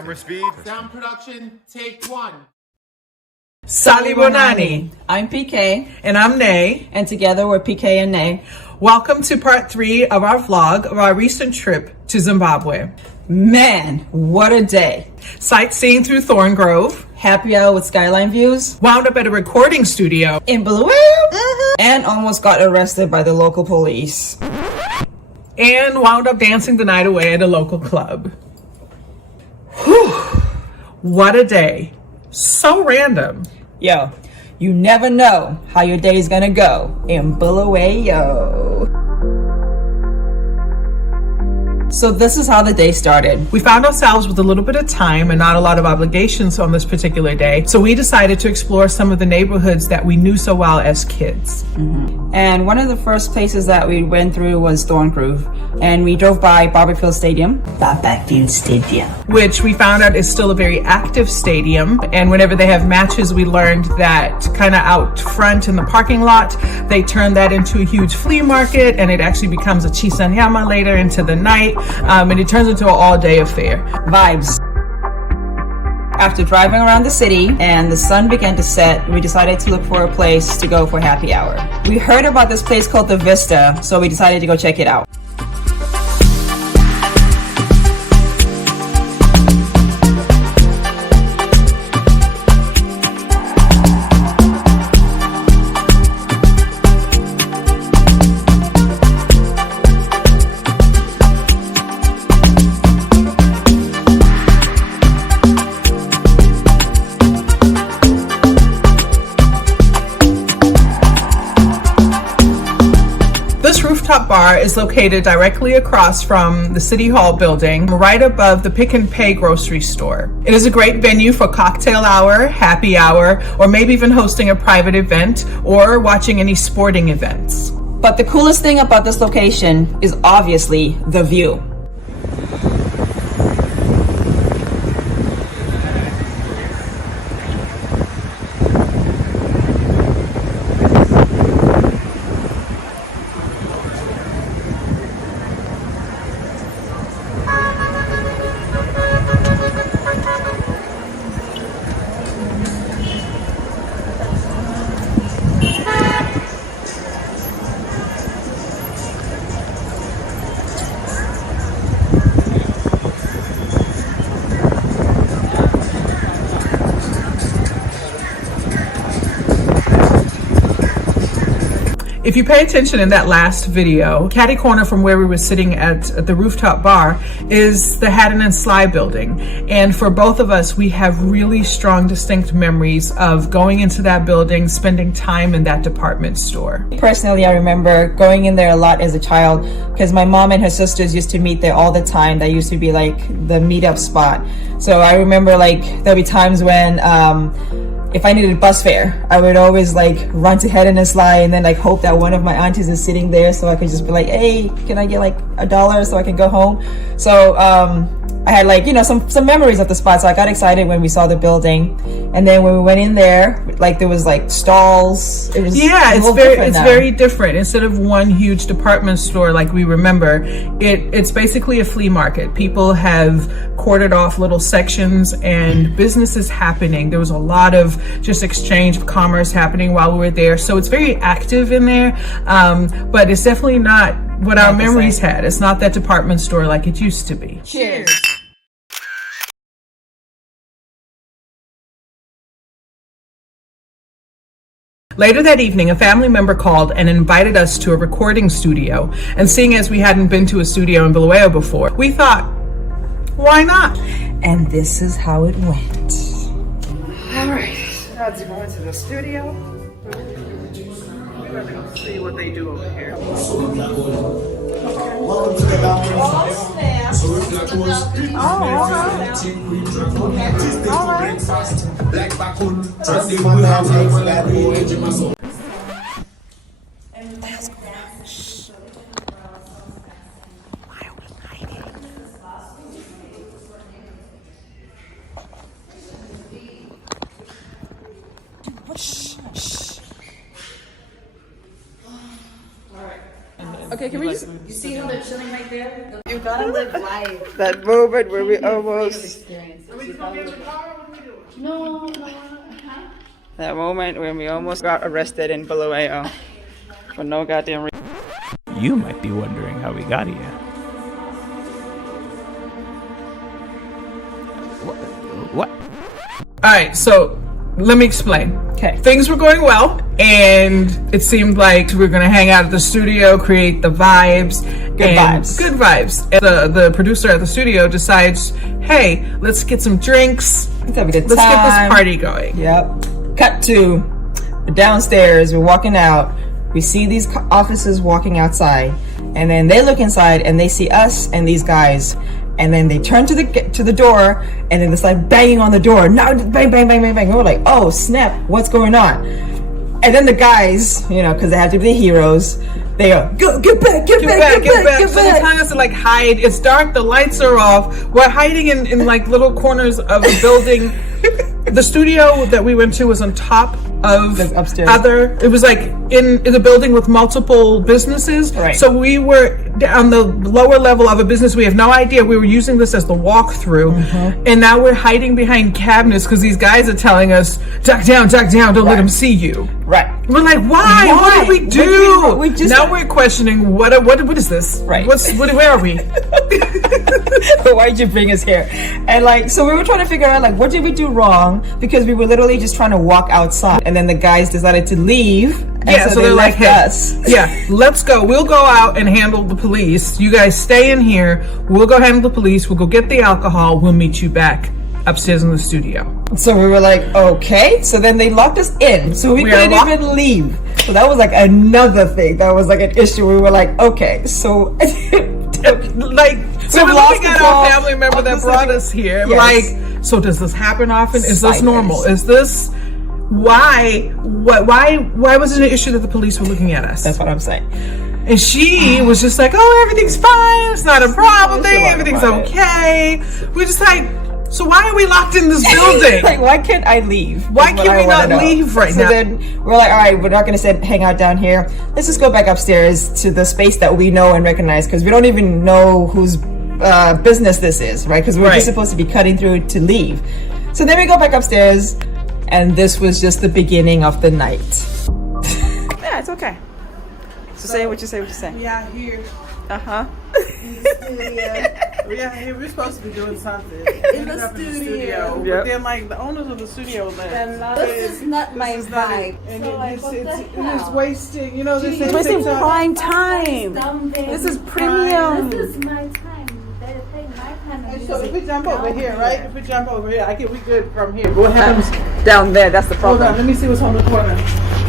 Camera speed. Sound production, take one. Sali Bonani. I'm PK. And I'm Nay. And together we're PK and Nay. Welcome to part 3 of our vlog of our recent trip to Zimbabwe. Man, what a day. Sightseeing through Thorn Grove. Happy hour with skyline views. Wound up at a recording studio. In Bulawayo. And almost got arrested by the local police. And wound up dancing the night away at a local club. Whew. What a day. So random. Yo, you never know how your day's gonna go in Bulawayo. So this is how the day started. We found ourselves with a little bit of time and not a lot of obligations on this particular day, so we decided to explore some of the neighborhoods that we knew so well as kids. And one of the first places that we went through was Thorn Grove, and we drove by Barberfield Stadium. Which we found out is still a very active stadium, and whenever they have matches, we learned that kind of out front in the parking lot, they turn that into a huge flea market, and it actually becomes a chisanyama later into the night. And it turns into an all-day affair. Vibes. After driving around the city and the sun began to set, we decided to look for a place to go for happy hour. We heard about this place called The Vista, so we decided to go check it out. This Rooftop bar is located directly across from the City Hall building, right above the Pick and Pay grocery store. It is a great venue for cocktail hour, happy hour, or maybe even hosting a private event or watching any sporting events. But the coolest thing about this location is obviously the view. If you pay attention in that last video, catty corner from where we were sitting at the Rooftop bar is the Haddon Sly building. And for both of us, we have really strong, distinct memories of going into that building, spending time in that department store. Personally, I remember going in there a lot as a child because my mom and her sisters used to meet there all the time. That used to be like the meetup spot. So I remember like there'll be times when if I needed bus fare, I would always like run to Haddon Sly and then like hope that one of my aunties is sitting there so I could just be like, hey, can I get like $1 so I can go home? So I had like, you know, some memories of the spot. So I got excited when we saw the building. And then when we went in there, like there was like stalls. It was very different. Instead of one huge department store like we remember, it's basically a flea market. People have corded off little sections and businesses happening. There was a lot of just exchange of commerce happening while we were there. So it's very active in there, but it's definitely not what our memories had. It's not that department store like it used to be. Cheers. Later that evening, a family member called and invited us to a recording studio. And seeing as we hadn't been to a studio in Bulawayo before, we thought, why not? And this is how it went. All right, let's go into the studio. We're gonna see what they do over here. Okay, can we just... You see how they're chilling right there? You gotta live life. That moment where we almost... Experience. No. That moment when we almost got arrested in Bulawayo. For no goddamn reason. You might be wondering how we got here. What? All right, so let me explain. Okay. Things were going well, and it seemed like we were going to hang out at the studio, create the vibes. Good vibes. And the producer at the studio decides, hey, let's get some drinks. Let's have a good time. Let's get this party going. Yep. Cut to downstairs. We're walking out. We see these officers walking outside, and then they look inside and they see us and these guys, and then they turn to the door, and then it's like banging on the door. Now, bang, bang, bang, bang, bang. We're like, oh snap, what's going on? And then the guys, you know, because they have to be the heroes, they go, get back. So they're telling us to like hide. It's dark. The lights are off. We're hiding in like little corners of a building. The studio that we went to was on top of upstairs. It was like in the building with multiple businesses. Right. So we were on the lower level of a business. We have no idea. We were using this as the walkthrough. And now we're hiding behind cabinets because these guys are telling us, duck down, don't let them see you. Right. We're like, why? What did we do? Now we're questioning what is this? Right. Where are we? Why'd you bring us here? And like, so we were trying to figure out like, what did we do wrong? Because we were literally just trying to walk outside, and then the guys decided to leave. And so they're like, hey, let's go. We'll go out and handle the police. You guys stay in here. We'll go handle the police. We'll go get the alcohol. We'll meet you back upstairs in the studio. So we were like, okay. So then they locked us in, so we couldn't even leave. So that was like another thing. That was like an issue. We were like, okay, so like, so we got our family member that brought us here. Yes. Like, so does this happen often? Is this normal? Is this why was it an issue that the police were looking at us? That's what I'm saying. And she was just like, oh, everything's fine. It's not a problem. Everything's okay. We're just like, so why are we locked in this building? Like, why can't I leave? Why can we not leave right now? So then we're like, all right, we're not going to hang out down here. Let's just go back upstairs to the space that we know and recognize, because we don't even know whose business this is, right? Because we're just supposed to be cutting through to leave. So then we go back upstairs, and this was just the beginning of the night. Yeah, it's okay. So say what you say. We are here. Uh-huh. In the studio. We are here. We're supposed to be doing something. In the studio. Yep. But then, like, the owners of the studio left. This is not my vibe. And So, like, what the it's hell? wasting, you know, this It's wasting prime time. This is premium. This is my time. They're paying my time. And so if we jump over here, right? If we jump over here, we good from here. But what happens? Down there, that's the problem. Hold on, let me see what's on the corner.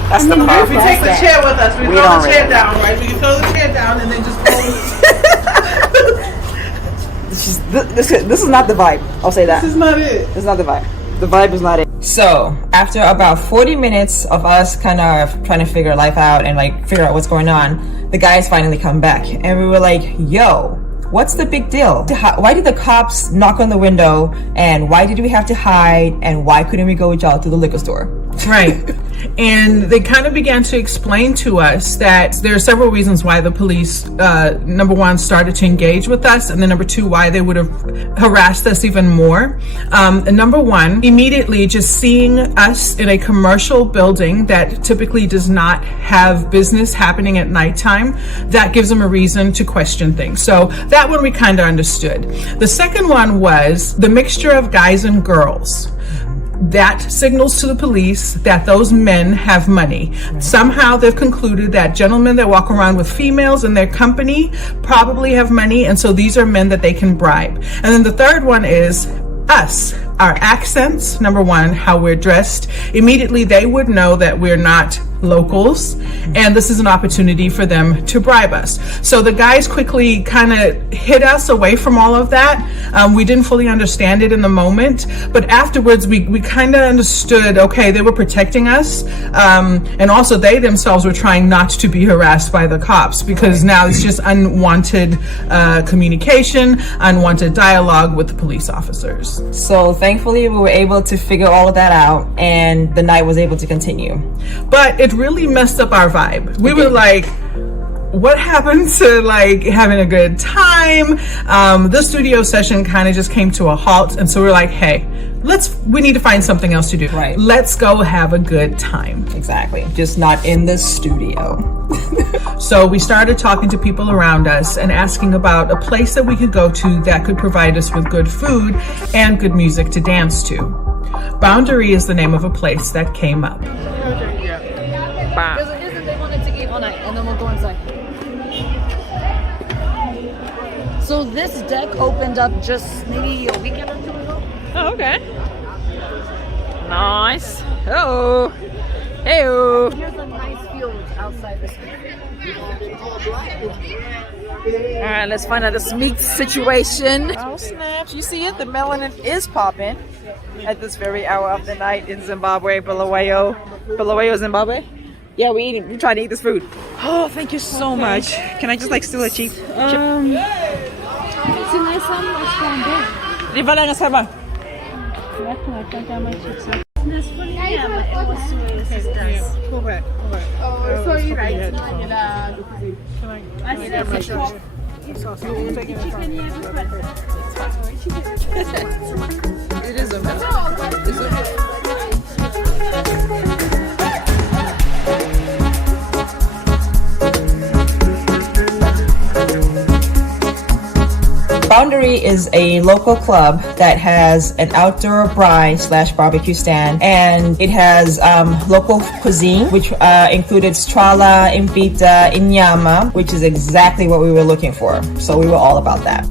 That's the problem. If we take the chair with us, we throw the chair down, right? We can throw the chair down and then just hold it. This is not the vibe. I'll say that. This is not it. This is not the vibe. The vibe is not it. So after about 40 minutes of us kind of trying to figure life out and like figure out what's going on, the guys finally come back, and we were like, yo, what's the big deal? Why did the cops knock on the window, and why did we have to hide, and why couldn't we go with y'all to the liquor store? Right. And they kind of began to explain to us that there are several reasons why the police, number one, started to engage with us, and then number two, why they would have harassed us even more. And number one, immediately just seeing us in a commercial building that typically does not have business happening at nighttime, that gives them a reason to question things. So that one we kind of understood. The second one was the mixture of guys and girls. That signals to the police that those men have money. Somehow they've concluded that gentlemen that walk around with females in their company probably have money, and so these are men that they can bribe. And then the third one is us. Our accents, number one, how we're dressed. Immediately they would know that we're not locals, and this is an opportunity for them to bribe us. So the guys quickly kind of hid us away from all of that. We didn't fully understand it in the moment, but afterwards we kind of understood, okay, they were protecting us, and also they themselves were trying not to be harassed by the cops, because now it's just unwanted communication, unwanted dialogue with the police officers. So thankfully we were able to figure all of that out, and the night was able to continue. But it really messed up our vibe. We were like, what happened to like having a good time? The studio session kind of just came to a halt, and so we're like, hey, we need to find something else to do. Right. Let's go have a good time. Exactly. Just not in the studio. So we started talking to people around us and asking about a place that we could go to that could provide us with good food and good music to dance to. Boundary is the name of a place that came up. Because it is that they wanted to eat all night, and then we'll go inside. So this deck opened up just maybe a weekend or two ago. Oh, okay. Nice. Oh. Hey-oh. Here's a nice field outside this one. Alright, let's find out this meat situation. Oh snaps, you see it? The melanin is popping at this very hour of the night in Zimbabwe, Bulawayo. Bulawayo, Zimbabwe? Yeah, we trying to eat this food. Oh, thank you so much. Can I just like steal a cheap chip? Die wollen das selber. It is a mess. Boundary is a local club that has an outdoor braai/barbecue stand, and it has local cuisine, which included strala, imbita, inyama, which is exactly what we were looking for. So we were all about that.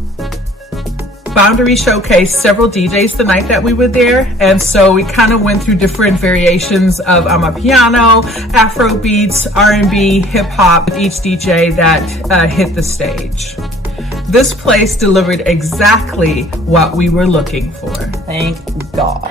Boundary showcased several DJs the night that we were there, and so we kind of went through different variations of Amapiano, Afro beats, R&B, hip hop with each DJ that hit the stage. This place delivered exactly what we were looking for. Thank God.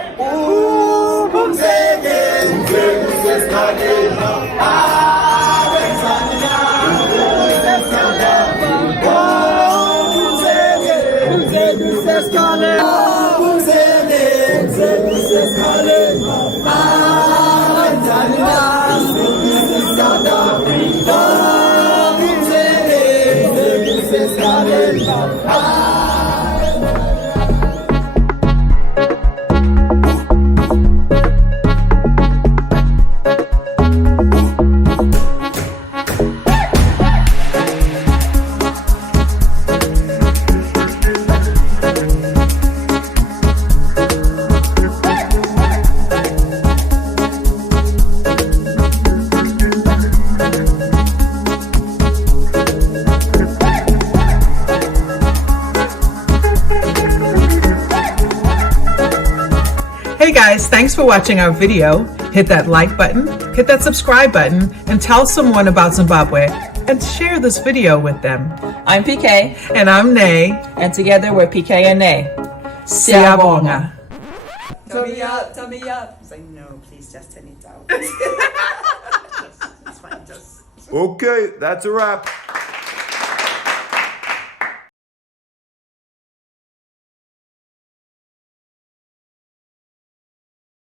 Hey guys, thanks for watching our video. Hit that like button, hit that subscribe button, and tell someone about Zimbabwe, and share this video with them. I'm PK, And I'm Nay. and together we're PK and Nay. Siyabonga. Tummy up, tummy up. It's like, no, please just turn it down. It's fine, just. Okay, that's a wrap.